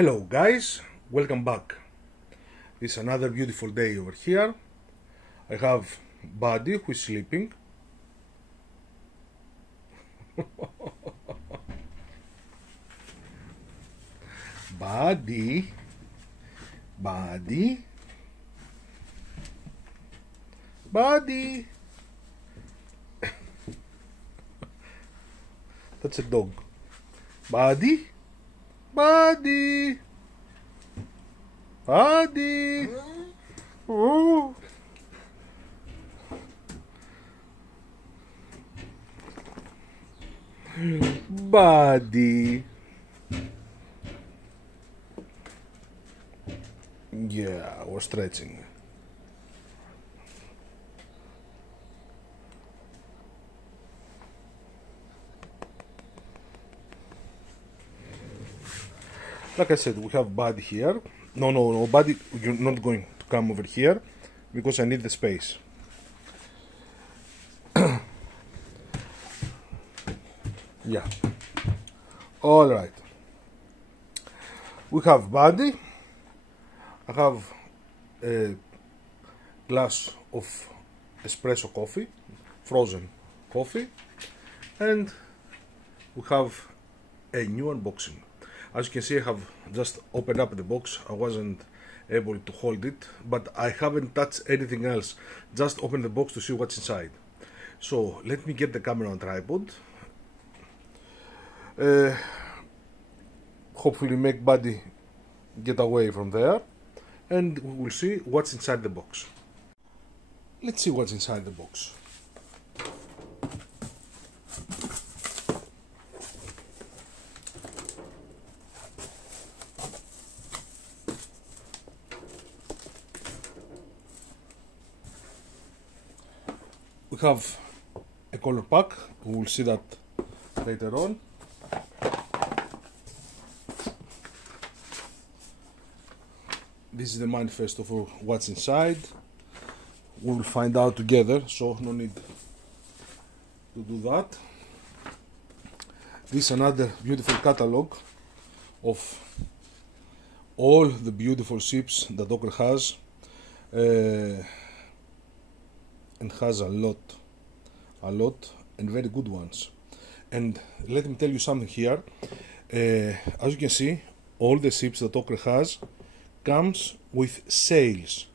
Hello guys, welcome back. It's another beautiful day over here. I have Buddy who is sleeping. Buddy. That's a dog. Buddy. Oh. Buddy. Yeah, we're stretching. Like I said, we have Buddy here. No, Buddy, you're not going to come over here because I need the space. Yeah. All right. We have Buddy. I have a glass of espresso coffee, frozen coffee, and we have a new unboxing. As you can see, I have just opened up the box. I wasn't able to hold it, but I haven't touched anything else. Just open the box to see what's inside. So let me get the camera on tripod. Hopefully make Buddy get away from there, and we will see what's inside the box. Let's see what's inside the box. We have a color pack. We will see that later on. This is the manifesto for what's inside. We will find out together, so no need to do that. This is another beautiful catalog of all the beautiful ships that Docker has, and has a lot and very good ones. And let me tell you something here. As you can see, all the ships that Docker has comes with sails.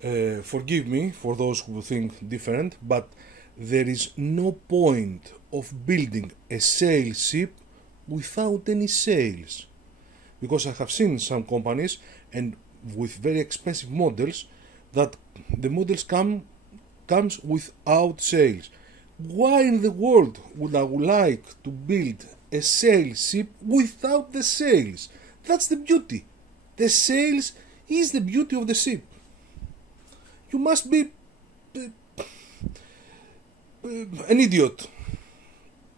Forgive me for those who think different, but there is no point of building a sail ship without any sails, because I have seen some companies and with very expensive models that the models comes without sails. Why in the world would I like to build a sail ship without the sails? That's the beauty. The sails is the beauty of the ship. You must be an idiot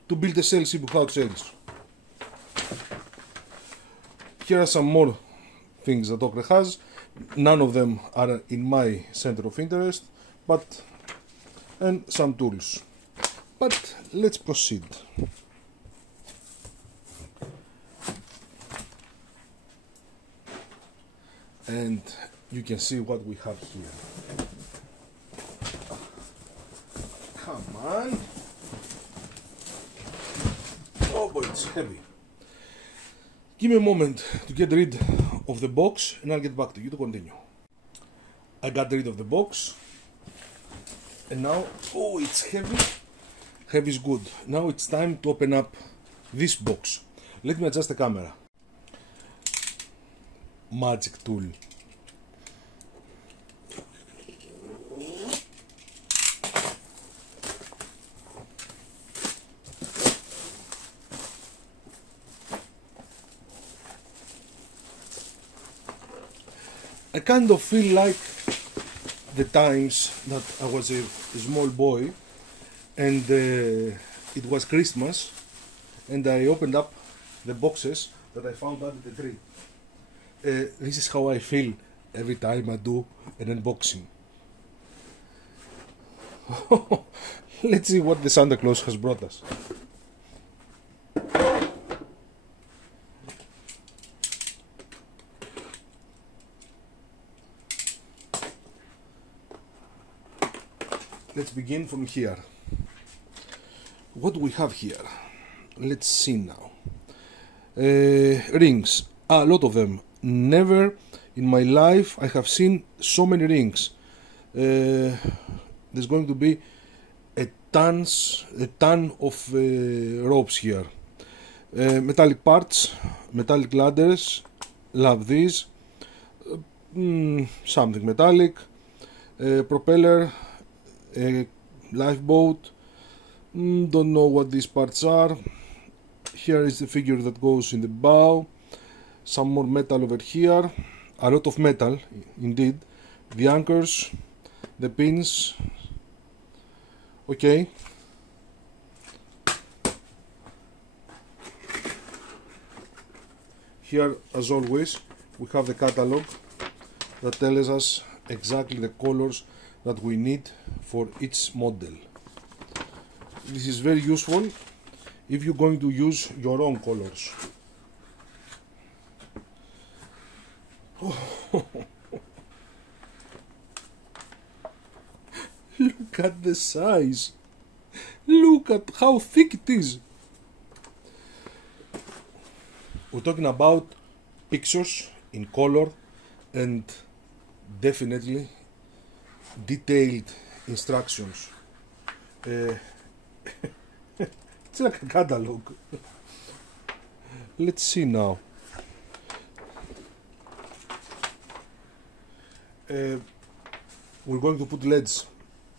to build a sail ship without sails. Here are some more things that Docker has. None of them are in my center of interest, and some tools. But let's proceed. And you can see what we have here. Come on. Oh boy, it's heavy. Give me a moment to get rid of the box and I'll get back to you to continue. I got rid of the box. And now, oh, it's heavy. Heavy is good. Now it's time to open up this box. Let me adjust the camera. Magic tool. I kind of feel like the times that I was a small boy and it was Christmas and I opened up the boxes that I found under the tree. This is how I feel every time I do an unboxing. Let's see what the Santa Claus has brought us. let's begin from here. What do we have here? Let's see now. Rings, a lot of them. Never in my life I have seen so many rings. There's going to be a ton of ropes here. Metallic parts, metallic ladders, love these. Something metallic, propeller, lifeboat. Don't know what these parts are. Here is the figure that goes in the bow. Some more metal over here. A lot of metal indeed. The anchors, the pins. Okay. Here, as always, we have the catalog that tells us exactly the colors that we need for each model. This is very useful if you're going to use your own colors. Look at the size. Look at how thick it is. We're talking about pictures in color and definitely detailed instructions. It's like a catalog. Let's see now. We're going to put LEDs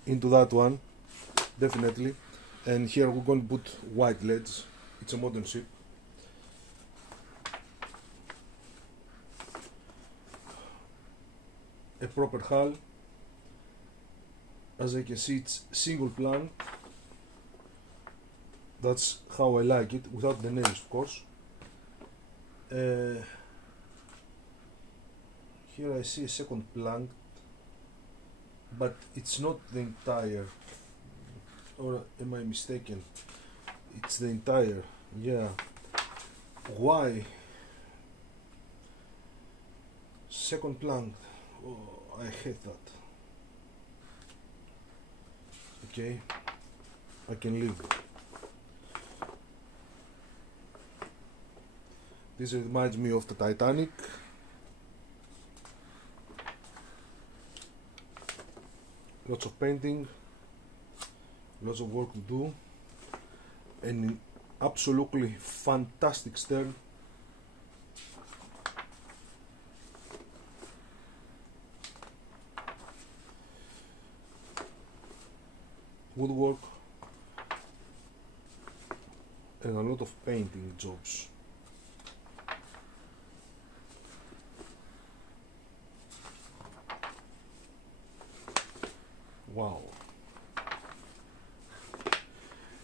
into that one, definitely. And here we're going to put white LEDs. It's a modern ship. A proper hull. As I can see, it's single plan. That's how I like it, without the nails, of course. Here I see a second plank, but it's not the entire, or am I mistaken? It's the entire, yeah. Why? Second plank, oh, I hate that. Okay, I can leave. This reminds me of the Titanic. Lots of painting, lots of work to do, and absolutely fantastic stern. Woodwork and a lot of painting jobs. Wow,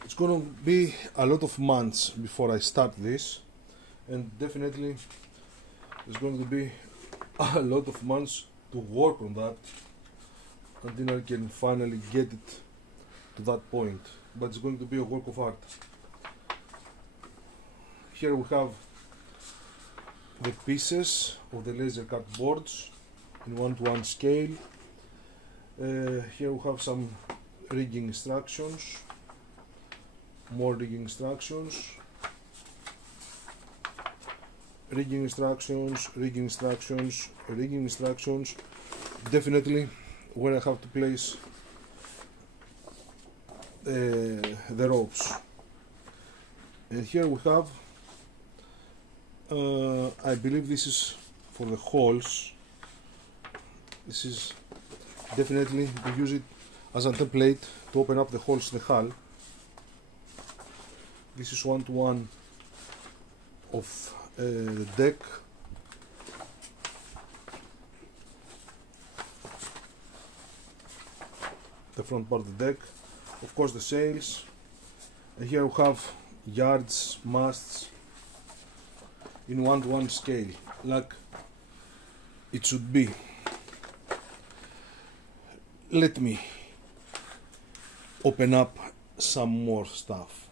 it's gonna be a lot of months before I start this, and definitely there's going to be a lot of months to work on that until I can finally get it to that point, but it's going to be a work of art. Here we have the pieces of the laser cut boards in 1:1 scale. Here we have some rigging instructions, more rigging instructions, rigging instructions, rigging instructions, rigging instructions. Definitely where I have to place the ropes. And here we have, I believe this is for the holes. This is definitely to use it as a template to open up the holes in the hull. This is 1:1 of the deck. The front part of the deck, of course the sails, and here we have yards, masts in 1:1 scale, like it should be. Let me open up some more stuff.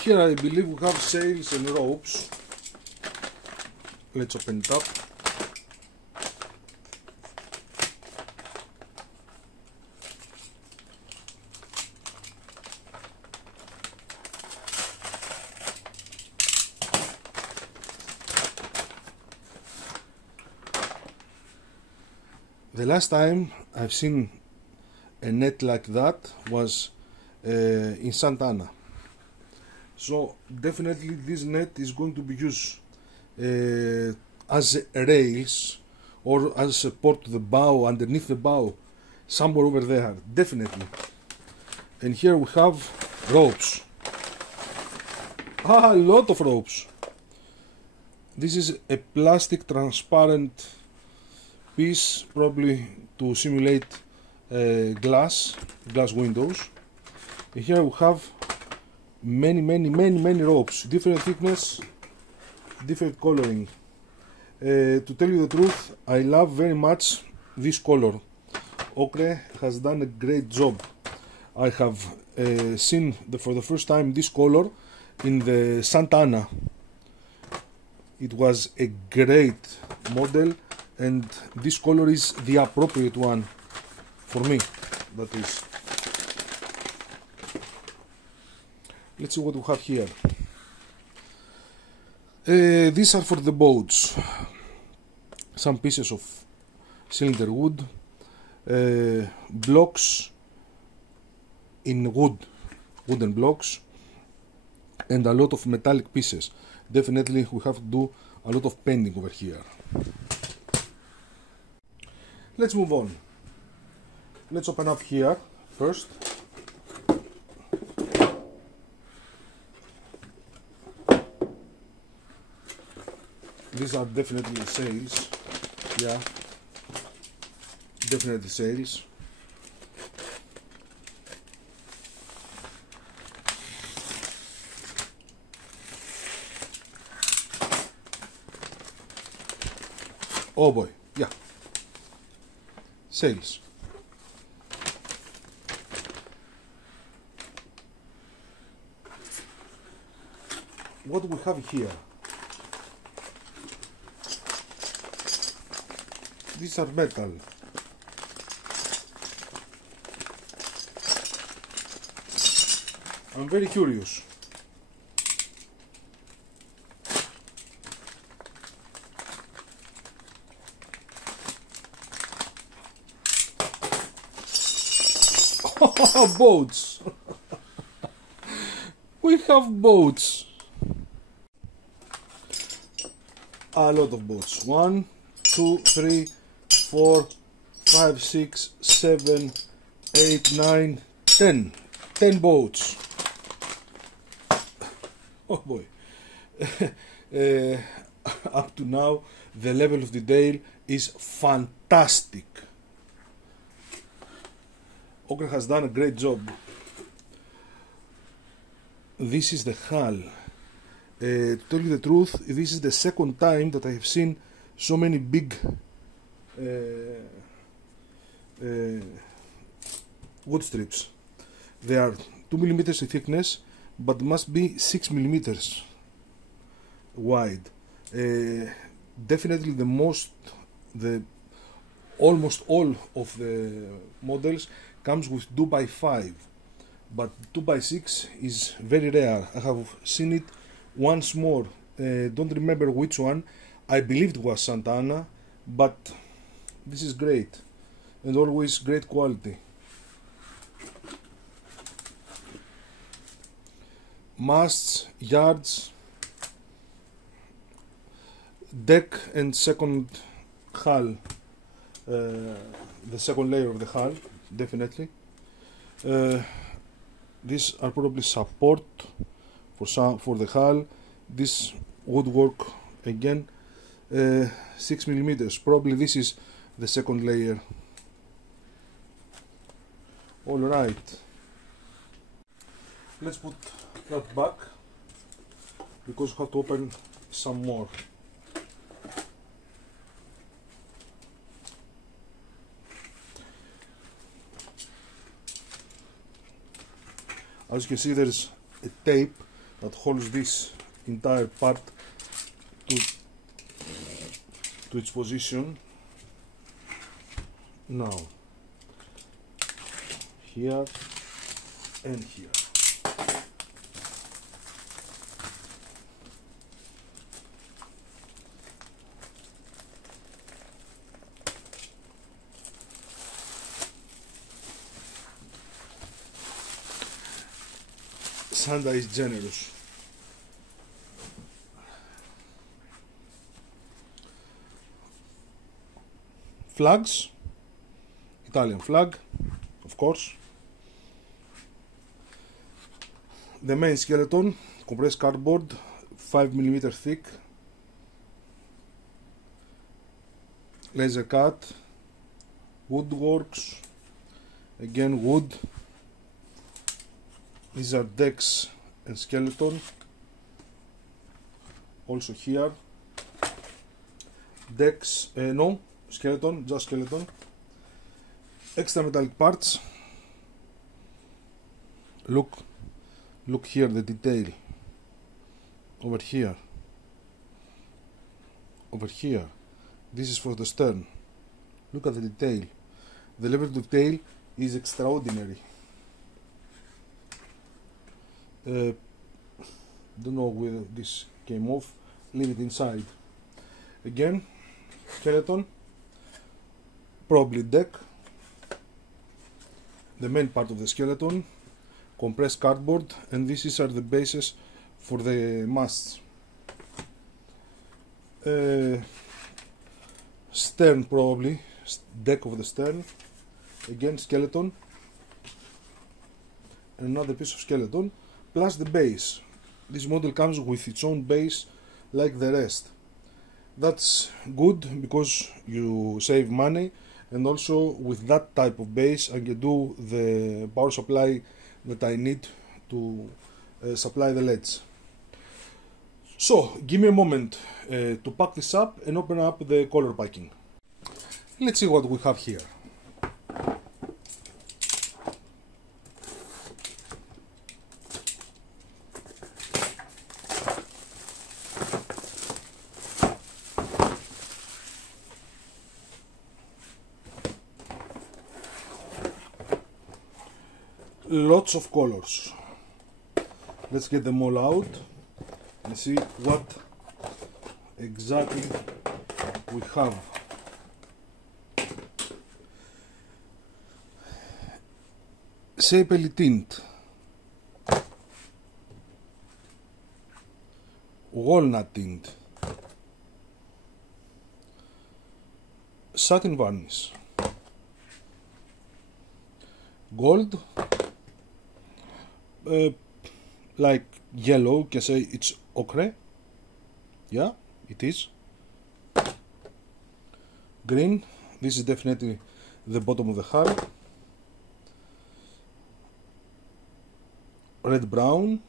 Here I believe we have sails and ropes. Let's open it up. The last time I've seen a net like that was in Santa Ana. So definitely this net is going to be used as rails or as support to the bow, underneath the bow, somewhere over there, definitely. And here we have ropes. A lot of ropes. This is a plastic transparent piece, probably to simulate glass windows. And here we have many ropes, different thickness, different coloring. To tell you the truth, I love very much this color. Ochre has done a great job. I have seen for the first time this color in the Santa Ana. It was a great model, and this color is the appropriate one for me, that is. Let's see what we have here. These are for the boats. Some pieces of cylinder wood, blocks in wooden blocks, and a lot of metallic pieces. Definitely we have to do a lot of painting over here. Let's move on. Let's open up here first. These are definitely sails. Yeah, definitely sails. Oh boy, yeah, sails. What do we have here? These are metal. I'm very curious. Boats. We have boats. A lot of boats. 1, 2, 3, 4, 5, 6, 7, 8, 9, 10. 10 boats. Oh boy. Up to now, the level of detail is fantastic. Ochre has done a great job. This is the hull. To tell you the truth, this is the second time that I have seen so many big wood strips. They are 2 millimeters in thickness, but must be 6 millimeters wide. Definitely almost all of the models comes with 2x5, but 2x6 is very rare. I have seen it once more. Don't remember which one. I believe it was Santa Ana, but this is great and always great quality. Masts, yards, deck and second hull, the second layer of the hull, definitely. These are probably support for the hull. This woodwork again, 6 millimeters. Probably this is the second layer. All right. Let's put that back because we have to open some more. As you can see, there is a tape that holds this entire part to its position. Now, here and here. Santa is generous. Flags, Italian flag, of course. The main skeleton, compressed cardboard, 5mm thick, laser cut, woodworks, again wood. These are decks and skeleton, also here. Decks, no, skeleton, just skeleton. Extra metallic parts. Look here, the detail. Over here. Over here. This is for the stern. Look at the detail. The level of detail is extraordinary. Don't know where this came off. Leave it inside. Again, skeleton. Probably deck. The main part of the skeleton. Compressed cardboard, and these are the bases for the masts. Stern, probably deck of the stern. Again, skeleton, and another piece of skeleton, plus the base. This model comes with its own base like the rest. That's good because you save money, and also with that type of base I can do the power supply that I need to supply the LEDs. So, give me a moment to pack this up and open up the color packing. Let's see what we have here. Lots of colors. Let's get them all out and see what exactly we have. Sepeli tint, walnut tint, satin varnish, gold, like yellow, you can say it's ochre. Yeah, it is. Green, this is definitely the bottom of the hull. Red brown.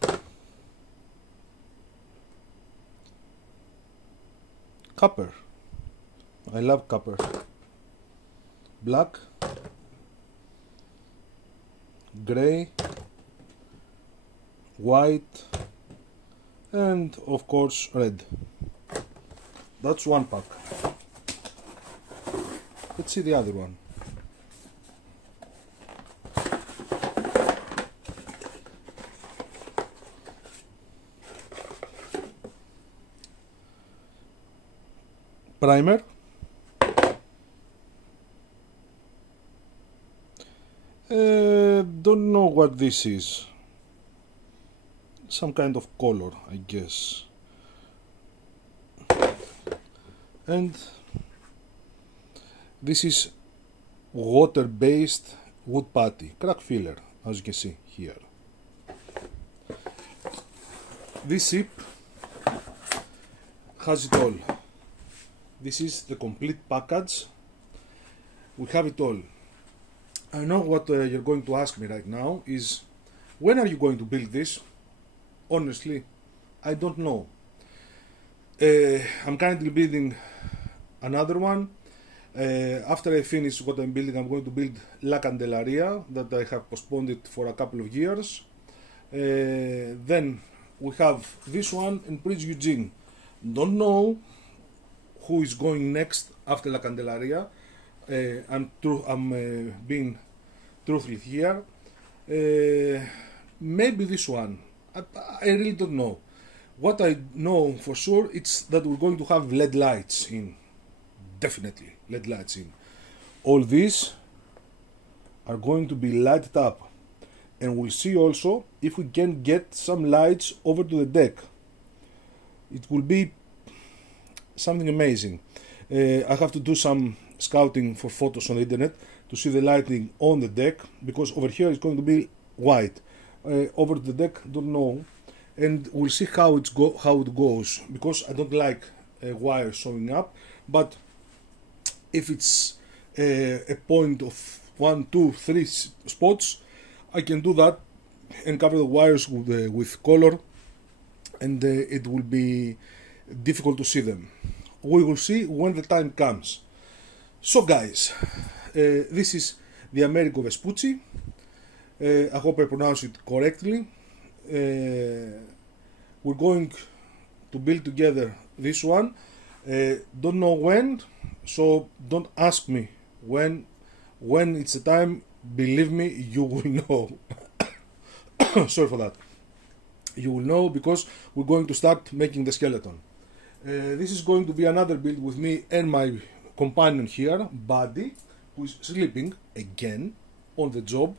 Copper. I love copper. Black. Gray. White. And of course red. That's one pack. Let's see the other one. Primer. Don't know what this is. Some kind of color, I guess. And this is water-based wood putty, crack filler, as you can see here. This zip has it all. This is the complete package. We have it all. I know what you're going to ask me right now is, when are you going to build this? Honestly, I don't know. I'm currently building another one. After I finish what I'm building, I'm going to build La Candelaria, that I have postponed it for a couple of years. Then we have this one and Prince Eugene. Don't know who is going next after La Candelaria. I'm being truthful here. Maybe this one. I really don't know. What I know for sure it's that we're going to have LED lights in. Definitely LED lights in. All these are going to be lighted up. and we'll see also if we can get some lights over to the deck. It will be something amazing. I have to do some scouting for photos on the internet to see the lighting on the deck, because over here it's going to be white. Over the deck, don't know, and we'll see how it goes, because I don't like wires showing up. But if it's a point of 1, 2, 3 spots, I can do that and cover the wires with color, and it will be difficult to see them. We will see when the time comes. So guys, this is the Amerigo Vespucci. I hope I pronounced it correctly. We're going to build together this one. Don't know when, so don't ask me when it's the time. Believe me, you will know. Sorry for that. You will know, because we're going to start making the skeleton. This is going to be another build with me and my companion here, Buddy, who is sleeping again on the job.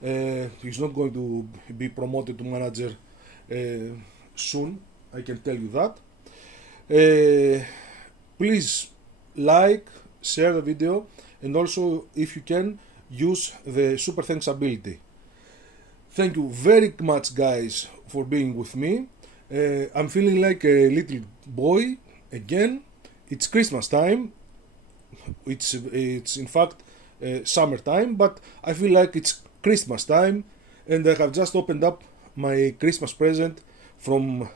He's not going to be promoted to manager soon, I can tell you that. Please like, share the video, and also, if you can, use the super thanks ability. Thank you very much, guys, for being with me. I'm feeling like a little boy again. It's Christmas time. It's in fact summertime, but I feel like it's Christmas time, and I have just opened up my Christmas present from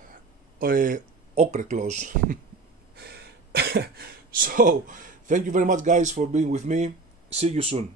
Okra Claus. So, thank you very much, guys, for being with me. See you soon.